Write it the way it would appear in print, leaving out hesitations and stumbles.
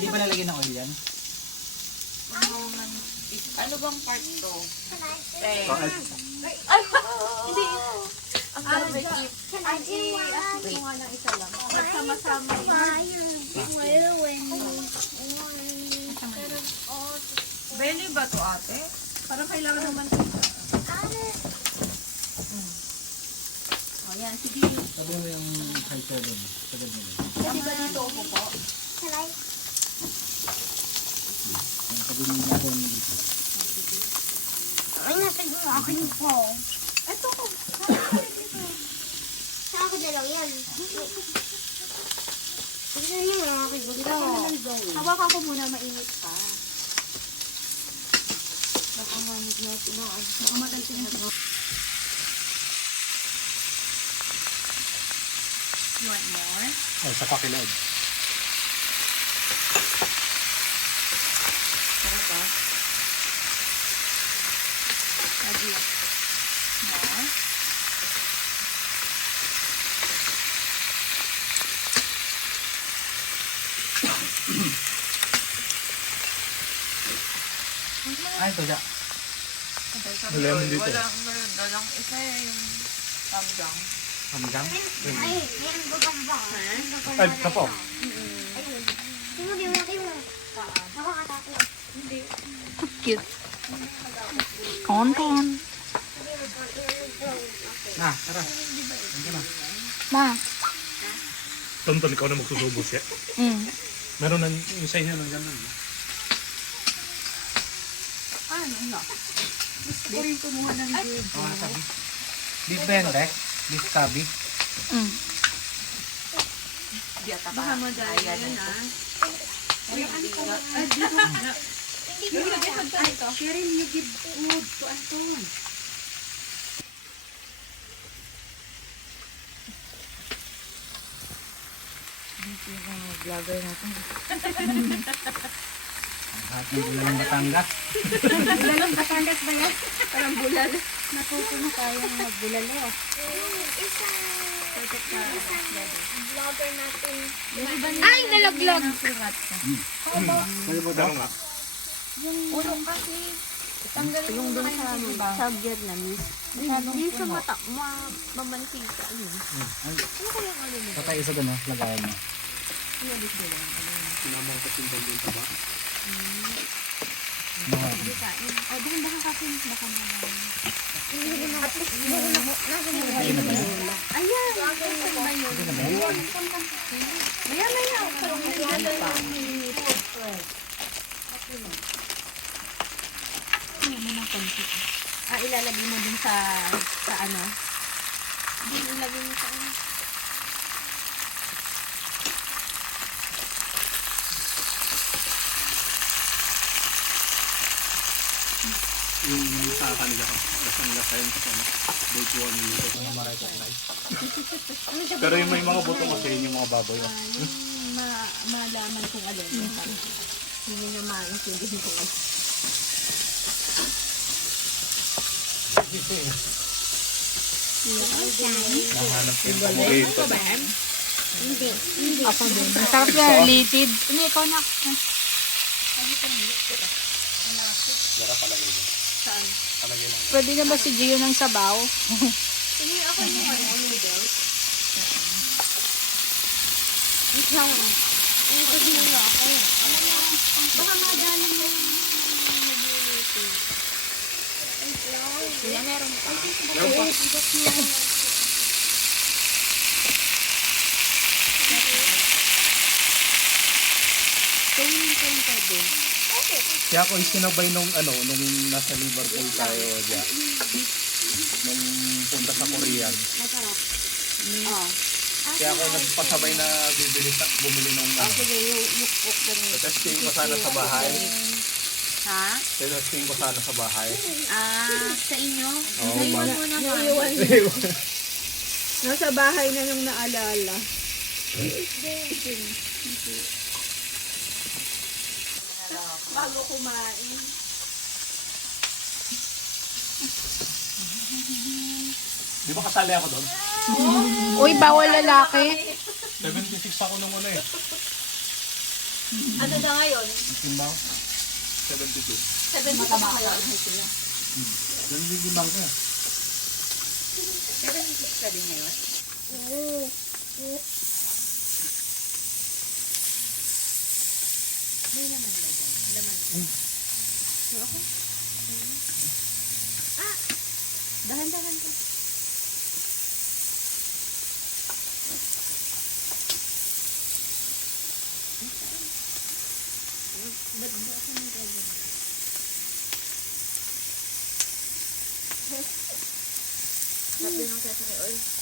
Hindi ba lalagyan ng oil yan? Ano bang part to? Ay, Hindi. Ang barbecue. Wait. Nga ng isa lang. Magsama-sama Belly ba to ate? Parang kailangan ng mantika. O yan, sige. Sabi mo yung halter doon. Sabi mo doon. Kasi ba dito ako po? Sabi mo natin dito. Ay, nasa akin po. Ito ko. Sa ako na lang yan. Gusto niyo mga kigusto. Hawakan ko muna, mainit pa. Baka manit na tinoan. Baka matalsin na. You want more? Ay, sa pakilood. Sarap ba? Lagi. More? Ay, ito siya. Lemon dito. Walang isa yung tamjang. Hanggang? Ay, yan gagamba. Ay, kapo. Ayun. Timo. Ako katako. Cute. Content. Na, tara. Hanggang na. Ma. Tonton, ikaw na magsusubos ya. Meron ng yung sa inyo ng gano'n. Ano na? Gusto ko rin kumuha ng good. Oh, sabi. Beef ba yan, Beck? Beef sabi? Baka madali yun ah. Cheryl, you give food to Anton. Dito yung mga vlogger natin. Lahat ng ulan ng Batangas. Bulalong Batangas ba yan? Parang bulal. Natutuno tayong magbulalo. Isa. Vlogger natin. Ay, nalaglag! Pwede mo daro nga. Ulong kasi. Tanggalin yung doon sa subject na miss. Hindi siya mamantika. Patay isa doon, lagayan mo. Sinama ko kasindang din ba? O, doon baka kasi baka naman. Ayan! Saan ba yun? Maya. Ilalagay mo din sa ano? Hindi, ilagay mo sa ano? Yung sa kanila ko. Lasang lasayan ko sa ano. Bolt 1 nito. Mga marito light. Pero yung may mga buto kasi yun yung mga baboy. Malaman kung alin. Hindi na maintindihan kung alin. Nahanap yung paborito. Hindi. Ako din. Masarap yan, related. Hindi, ikaw na. Dara palagay mo. Saan? Palagay lang. Pwede na ba si Gio ng sabaw? Hindi, ako yung noodles. Wait lang. Ang sabi na ako. Baka madali mo yung nagluluto. Kaya meron pa. Meron pa. Kaya ako isinabay nung nung nasa Liverpool tayo diyan. Nung punta sa Korean. Kaya ako nagpasabay na bumili nung Sige, yung cook na rin. testing ko sana sa bahay. Ha? Testing ko sana sa bahay. Sa inyo? Oo, Naiwan ba? mo naman. Nasa bahay na yung naalala. Bago kumain. Di ba kasali ako doon? Uy, bawal lalaki. 76 ako nung una eh. Ano na ngayon? Ang timbang. 72. 70 pa ba kayo? Ganun yung timbang ko. 76 ka din ngayon? Dahan-dahan ka. Sabi ng sesame oil.